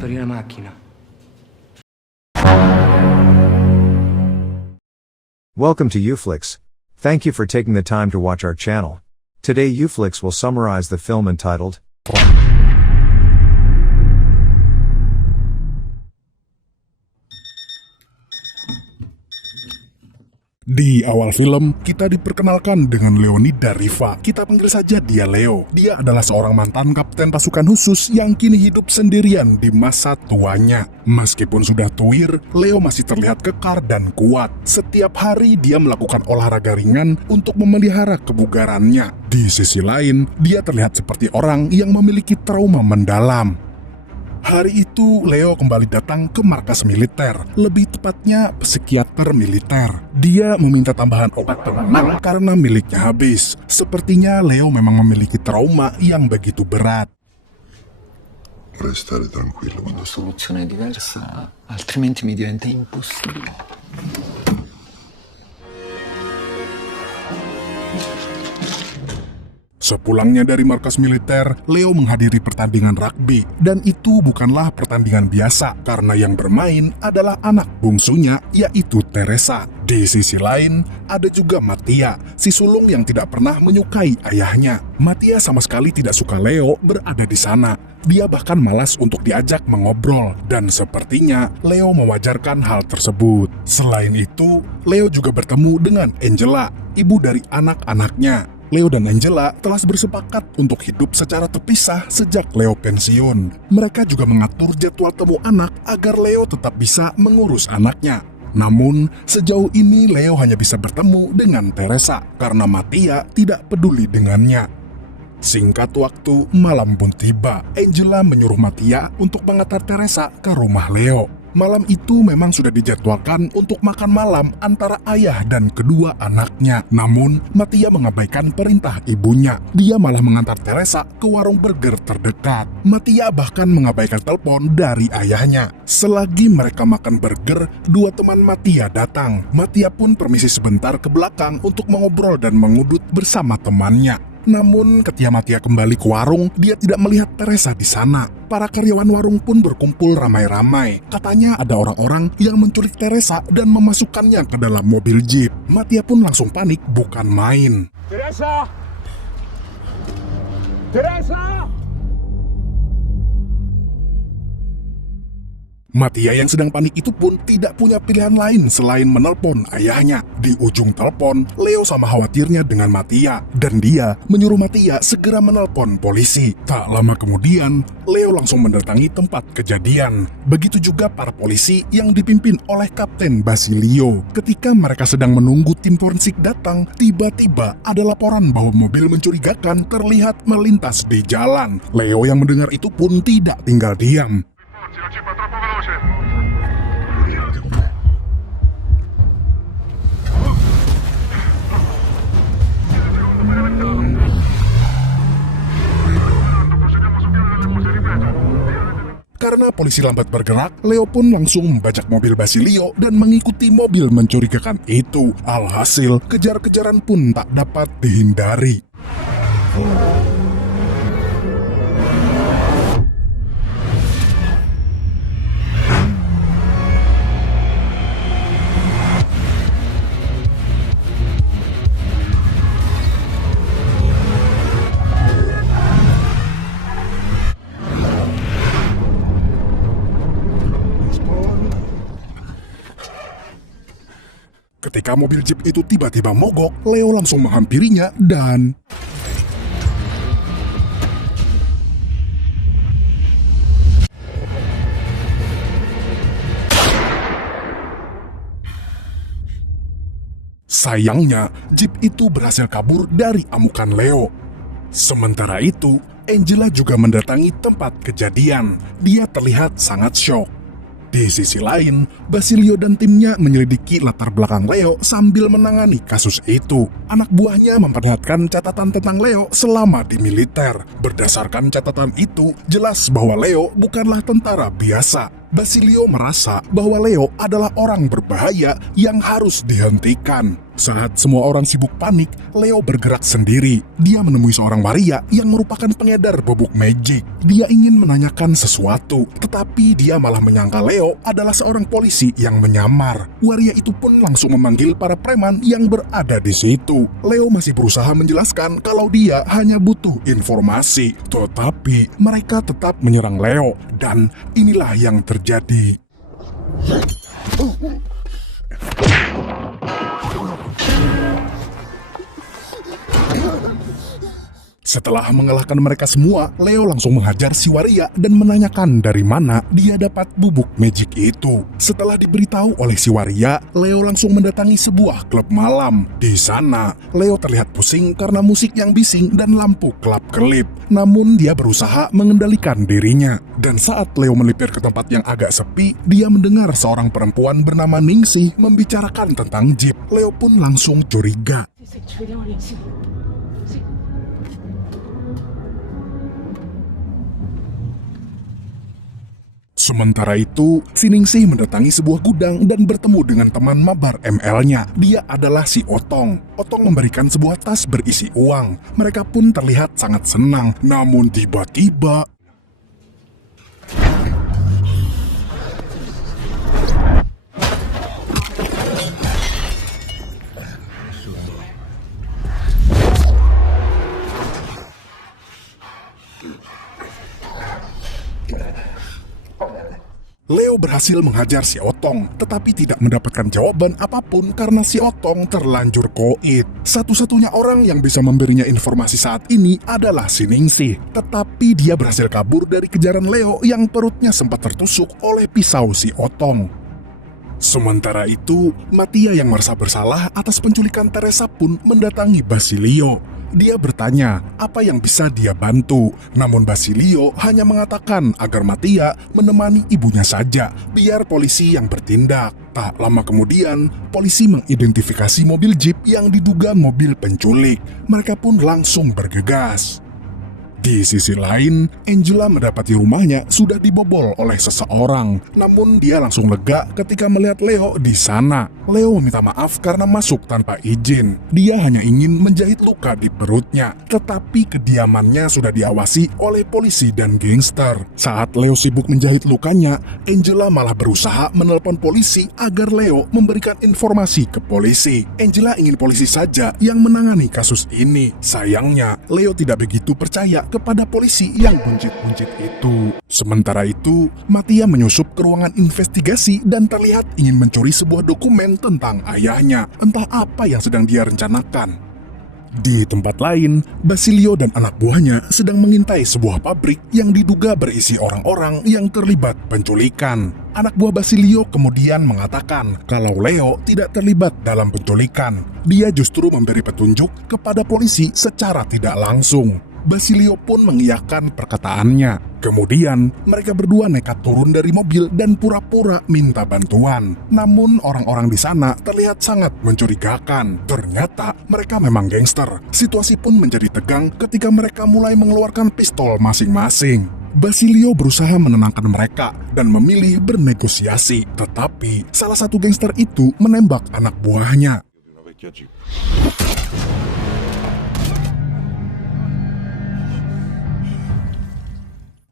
sparire la macchina. Welcome to Uflix. Thank you for taking the time to watch our channel. Today Uflix will summarize the film entitled Di awal film, kita diperkenalkan dengan Leonida Riva. Kita panggil saja dia Leo. Dia adalah seorang mantan kapten pasukan khusus yang kini hidup sendirian di masa tuanya. Meskipun sudah tuir, Leo masih terlihat kekar dan kuat. Setiap hari dia melakukan olahraga ringan untuk memelihara kebugarannya. Di sisi lain, dia terlihat seperti orang yang memiliki trauma mendalam. Hari itu, Leo kembali datang ke markas militer, lebih tepatnya psikiater militer. Dia meminta tambahan obat penenang karena miliknya habis. Sepertinya Leo memang memiliki trauma yang begitu berat. Restare tranquillo. Una soluzione diversa, altrimenti mi diventa impossibile. Sepulangnya dari markas militer, Leo menghadiri pertandingan rugby. Dan itu bukanlah pertandingan biasa, karena yang bermain adalah anak bungsunya, yaitu Teresa. Di sisi lain, ada juga Mattia, si sulung yang tidak pernah menyukai ayahnya. Mattia sama sekali tidak suka Leo berada di sana. Dia bahkan malas untuk diajak mengobrol, dan sepertinya Leo mewajarkan hal tersebut. Selain itu, Leo juga bertemu dengan Angela, ibu dari anak-anaknya. Leo dan Angela telah bersepakat untuk hidup secara terpisah sejak Leo pensiun. Mereka juga mengatur jadwal temu anak agar Leo tetap bisa mengurus anaknya. Namun, sejauh ini Leo hanya bisa bertemu dengan Teresa karena Mattia tidak peduli dengannya. Singkat waktu, malam pun tiba. Angela menyuruh Mattia untuk mengantar Teresa ke rumah Leo. Malam itu memang sudah dijadwalkan untuk makan malam antara ayah dan kedua anaknya. Namun, Mattia mengabaikan perintah ibunya. Dia malah mengantar Teresa ke warung burger terdekat. Mattia bahkan mengabaikan telepon dari ayahnya. Selagi mereka makan burger, dua teman Mattia datang. Mattia pun permisi sebentar ke belakang untuk mengobrol dan mengudut bersama temannya. Namun ketika Mattia kembali ke warung, dia tidak melihat Teresa di sana. Para karyawan warung pun berkumpul ramai-ramai. Katanya ada orang-orang yang menculik Teresa dan memasukkannya ke dalam mobil jeep. Mattia pun langsung panik bukan main. Teresa! Teresa! Mattia yang sedang panik itu pun tidak punya pilihan lain selain menelpon ayahnya. Di ujung telepon, Leo sama khawatirnya dengan Mattia, dan dia menyuruh Mattia segera menelpon polisi. Tak lama kemudian, Leo langsung mendatangi tempat kejadian. Begitu juga para polisi yang dipimpin oleh Kapten Basilio. Ketika mereka sedang menunggu tim forensik datang, tiba-tiba ada laporan bahwa mobil mencurigakan terlihat melintas di jalan. Leo yang mendengar itu pun tidak tinggal diam. Karena polisi lambat bergerak, Leo pun langsung membajak mobil Basilio dan mengikuti mobil mencurigakan itu. Alhasil, kejar-kejaran pun tak dapat dihindari. Ketika mobil jeep itu tiba-tiba mogok, Leo langsung menghampirinya dan sayangnya, jeep itu berhasil kabur dari amukan Leo. Sementara itu, Angela juga mendatangi tempat kejadian. Dia terlihat sangat syok. Di sisi lain, Basilio dan timnya menyelidiki latar belakang Leo sambil menangani kasus itu. Anak buahnya memperlihatkan catatan tentang Leo selama di militer. Berdasarkan catatan itu, jelas bahwa Leo bukanlah tentara biasa. Basilio merasa bahwa Leo adalah orang berbahaya yang harus dihentikan. Saat semua orang sibuk panik, Leo bergerak sendiri. Dia menemui seorang waria yang merupakan pengedar bubuk magic. Dia ingin menanyakan sesuatu, tetapi dia malah menyangka Leo adalah seorang polisi yang menyamar. Waria itu pun langsung memanggil para preman yang berada di situ. Leo masih berusaha menjelaskan kalau dia hanya butuh informasi, tetapi mereka tetap menyerang Leo, dan inilah yang terjadi. Setelah mengalahkan mereka semua, Leo langsung menghajar si waria dan menanyakan dari mana dia dapat bubuk magic itu. Setelah diberitahu oleh si waria, Leo langsung mendatangi sebuah klub malam. Di sana, Leo terlihat pusing karena musik yang bising dan lampu kelap-kelip. Namun dia berusaha mengendalikan dirinya. Dan saat Leo melipir ke tempat yang agak sepi, dia mendengar seorang perempuan bernama Ningsih membicarakan tentang Jeep. Leo pun langsung curiga. Sementara itu, si Ningsih mendatangi sebuah gudang dan bertemu dengan teman mabar ML-nya. Dia adalah si Otong. Otong memberikan sebuah tas berisi uang. Mereka pun terlihat sangat senang. Namun tiba-tiba... Leo berhasil menghajar si Otong, tetapi tidak mendapatkan jawaban apapun karena si Otong terlanjur koit. Satu-satunya orang yang bisa memberinya informasi saat ini adalah si Ningsih. Tetapi dia berhasil kabur dari kejaran Leo yang perutnya sempat tertusuk oleh pisau si Otong. Sementara itu, Mattia yang merasa bersalah atas penculikan Teresa pun mendatangi Basilio. Dia bertanya apa yang bisa dia bantu, namun Basilio hanya mengatakan agar Mattia menemani ibunya saja, biar polisi yang bertindak. Tak lama kemudian, polisi mengidentifikasi mobil Jeep yang diduga mobil penculik. Mereka pun langsung bergegas. Di sisi lain, Angela mendapati rumahnya sudah dibobol oleh seseorang. Namun dia langsung lega ketika melihat Leo di sana. Leo meminta maaf karena masuk tanpa izin. Dia hanya ingin menjahit luka di perutnya. Tetapi kediamannya sudah diawasi oleh polisi dan gangster. Saat Leo sibuk menjahit lukanya, Angela malah berusaha menelpon polisi agar Leo memberikan informasi ke polisi. Angela ingin polisi saja yang menangani kasus ini. Sayangnya, Leo tidak begitu percaya kepada polisi yang buncit-buncit itu. Sementara itu, Mattia menyusup ke ruangan investigasi dan terlihat ingin mencuri sebuah dokumen tentang ayahnya. Entah apa yang sedang dia rencanakan. Di tempat lain, Basilio dan anak buahnya sedang mengintai sebuah pabrik yang diduga berisi orang-orang yang terlibat penculikan. Anak buah Basilio kemudian mengatakan kalau Leo tidak terlibat dalam penculikan. Dia justru memberi petunjuk kepada polisi secara tidak langsung. Basilio pun mengiyakan perkataannya. Kemudian, mereka berdua nekat turun dari mobil dan pura-pura minta bantuan. Namun, orang-orang di sana terlihat sangat mencurigakan. Ternyata, mereka memang gangster. Situasi pun menjadi tegang ketika mereka mulai mengeluarkan pistol masing-masing. Basilio berusaha menenangkan mereka dan memilih bernegosiasi. Tetapi, salah satu gangster itu menembak anak buahnya.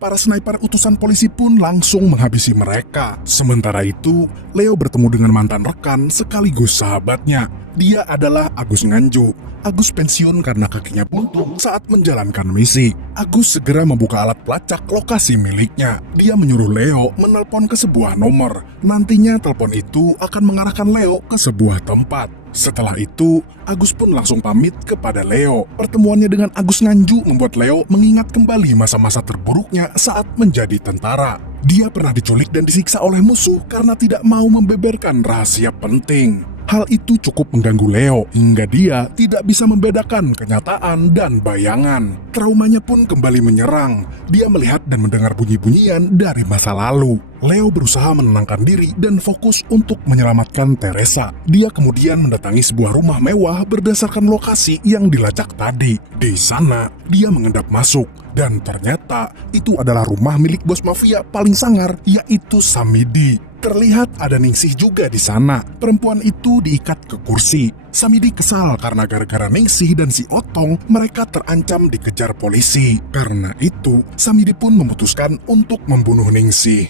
Para sniper utusan polisi pun langsung menghabisi mereka. Sementara itu, Leo bertemu dengan mantan rekan sekaligus sahabatnya. Dia adalah Agus Nganjuk. Agus pensiun karena kakinya buntung saat menjalankan misi. Agus segera membuka alat pelacak lokasi miliknya. Dia menyuruh Leo menelpon ke sebuah nomor. Nantinya telepon itu akan mengarahkan Leo ke sebuah tempat. Setelah itu, Agus pun langsung pamit kepada Leo. Pertemuannya dengan Agus Nganjuk membuat Leo mengingat kembali masa-masa terburuknya saat menjadi tentara. Dia pernah diculik dan disiksa oleh musuh karena tidak mau membeberkan rahasia penting. Hal itu cukup mengganggu Leo hingga dia tidak bisa membedakan kenyataan dan bayangan. Traumanya pun kembali menyerang. Dia melihat dan mendengar bunyi-bunyian dari masa lalu. Leo berusaha menenangkan diri dan fokus untuk menyelamatkan Teresa. Dia kemudian mendatangi sebuah rumah mewah berdasarkan lokasi yang dilacak tadi. Di sana, dia mengendap masuk. Dan ternyata itu adalah rumah milik bos mafia paling sangar, yaitu Samidi. Terlihat ada Ningsih juga di sana. Perempuan itu diikat ke kursi. Samidi kesal karena gara-gara Ningsih dan si Otong, mereka terancam dikejar polisi. Karena itu, Samidi pun memutuskan untuk membunuh Ningsih.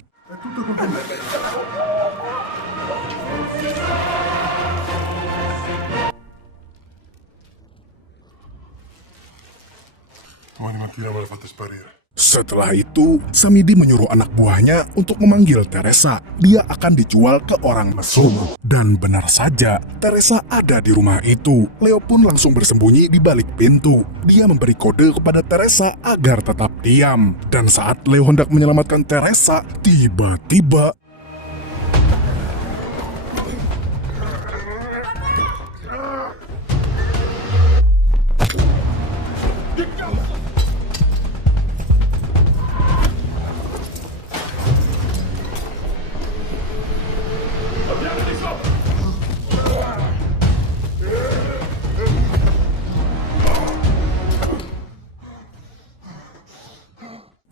Setelah itu, Samidi menyuruh anak buahnya untuk memanggil Teresa. Dia akan dijual ke orang mesum. Dan benar saja, Teresa ada di rumah itu. Leo pun langsung bersembunyi di balik pintu. Dia memberi kode kepada Teresa agar tetap diam. Dan saat Leo hendak menyelamatkan Teresa, tiba-tiba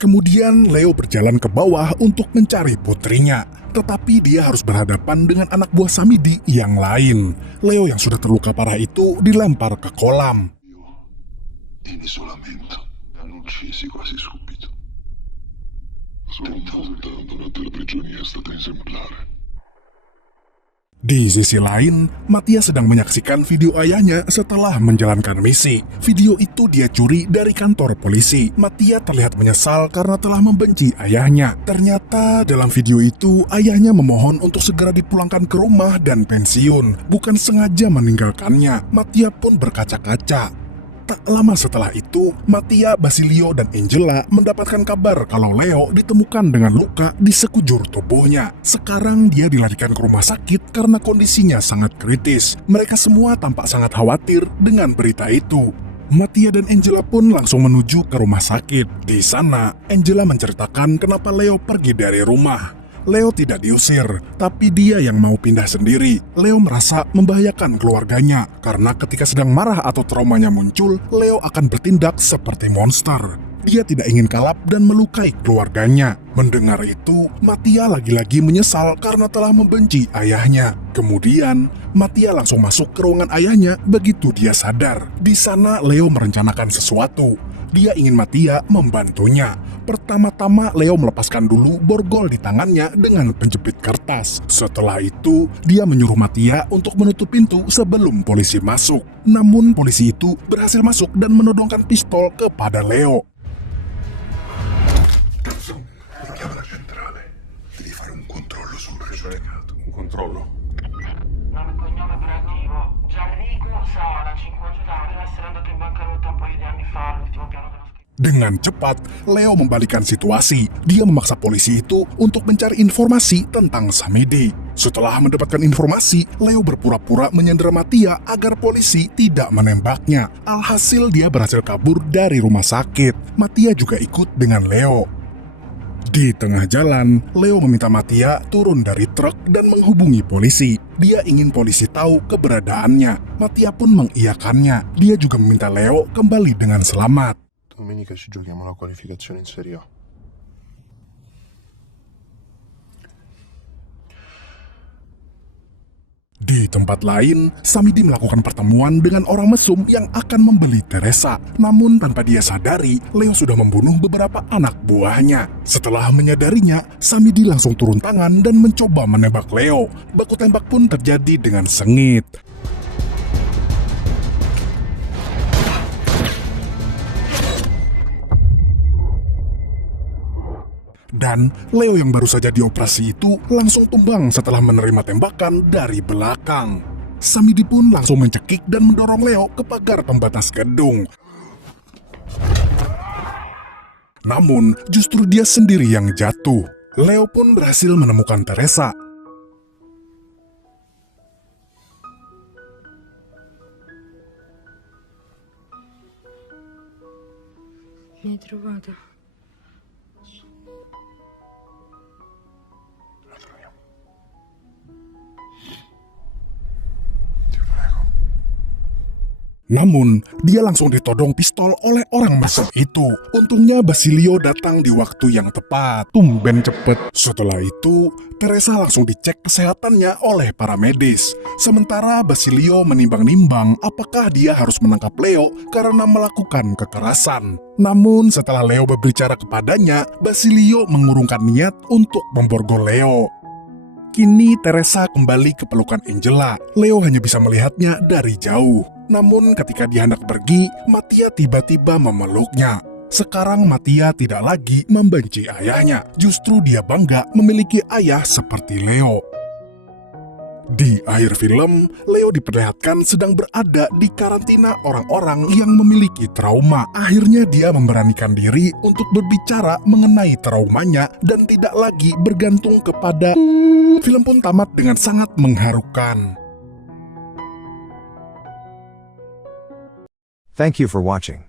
kemudian Leo berjalan ke bawah untuk mencari putrinya. Tetapi dia harus berhadapan dengan anak buah Samidi yang lain. Leo yang sudah terluka parah itu dilempar ke kolam. In isolamento, hanno uccisi quasi subito. Soltanto durante la prigionia è stata esemplare. Di sisi lain, Mattia sedang menyaksikan video ayahnya setelah menjalankan misi. Video itu dia curi dari kantor polisi. Mattia terlihat menyesal karena telah membenci ayahnya. Ternyata dalam video itu, ayahnya memohon untuk segera dipulangkan ke rumah dan pensiun, bukan sengaja meninggalkannya. Mattia pun berkaca-kaca. Tak lama setelah itu, Mattia, Basilio, dan Angela mendapatkan kabar kalau Leo ditemukan dengan luka di sekujur tubuhnya. Sekarang dia dilarikan ke rumah sakit karena kondisinya sangat kritis. Mereka semua tampak sangat khawatir dengan berita itu. Mattia dan Angela pun langsung menuju ke rumah sakit. Di sana, Angela menceritakan kenapa Leo pergi dari rumah. Leo tidak diusir, tapi dia yang mau pindah sendiri. Leo merasa membahayakan keluarganya, karena ketika sedang marah atau traumanya muncul, Leo akan bertindak seperti monster. Dia tidak ingin kalap dan melukai keluarganya. Mendengar itu, Mattia lagi-lagi menyesal karena telah membenci ayahnya. Kemudian, Mattia langsung masuk ke ruangan ayahnya begitu dia sadar. Di sana, Leo merencanakan sesuatu. Dia ingin Mattia membantunya. Pertama-tama Leo melepaskan dulu borgol di tangannya dengan penjepit kertas. Setelah itu, dia menyuruh Mattia untuk menutup pintu sebelum polisi masuk. Namun polisi itu berhasil masuk dan menodongkan pistol kepada Leo. Chiama la centrale. Devi fare un controllo sul resonato. Un controllo? Nome e cognome operativo. Gianrico Sala, 50 anni, deve essere andato in bancarotta un paio di anni fa, l'ultimo piano dello Dengan cepat, Leo membalikan situasi. Dia memaksa polisi itu untuk mencari informasi tentang Samidi. Setelah mendapatkan informasi, Leo berpura-pura menyandera Mattia agar polisi tidak menembaknya. Alhasil dia berhasil kabur dari rumah sakit. Mattia juga ikut dengan Leo. Di tengah jalan, Leo meminta Mattia turun dari truk dan menghubungi polisi. Dia ingin polisi tahu keberadaannya. Mattia pun mengiyakannya. Dia juga meminta Leo kembali dengan selamat. Domenica ci giochiamo la qualificazione in Serie A. Di tempat lain, Samidi melakukan pertemuan dengan orang mesum yang akan membeli Teresa. Namun tanpa dia sadari, Leo sudah membunuh beberapa anak buahnya. Setelah menyadarinya, Samidi langsung turun tangan dan mencoba menembak Leo. Baku tembak pun terjadi dengan sengit. Dan Leo yang baru saja dioperasi itu langsung tumbang setelah menerima tembakan dari belakang. Samidi pun langsung mencekik dan mendorong Leo ke pagar pembatas gedung. Namun, justru dia sendiri yang jatuh. Leo pun berhasil menemukan Teresa. Mi hai trovato? Lo troviamo. Ti prego. Namun, dia langsung ditodong pistol oleh orang mesum itu. Untungnya Basilio datang di waktu yang tepat. Tumben cepet. Setelah itu, Teresa langsung dicek kesehatannya oleh para medis. Sementara Basilio menimbang-nimbang apakah dia harus menangkap Leo karena melakukan kekerasan. Namun, setelah Leo berbicara kepadanya, Basilio mengurungkan niat untuk memborgol Leo. Kini Teresa kembali ke pelukan Angela. Leo hanya bisa melihatnya dari jauh. Namun ketika dia hendak pergi, Mattia tiba-tiba memeluknya. Sekarang Mattia tidak lagi membenci ayahnya. Justru dia bangga memiliki ayah seperti Leo. Di akhir film, Leo diperlihatkan sedang berada di karantina orang-orang yang memiliki trauma. Akhirnya dia memberanikan diri untuk berbicara mengenai traumanya dan tidak lagi bergantung kepada... Film pun tamat dengan sangat mengharukan. Thank you for watching.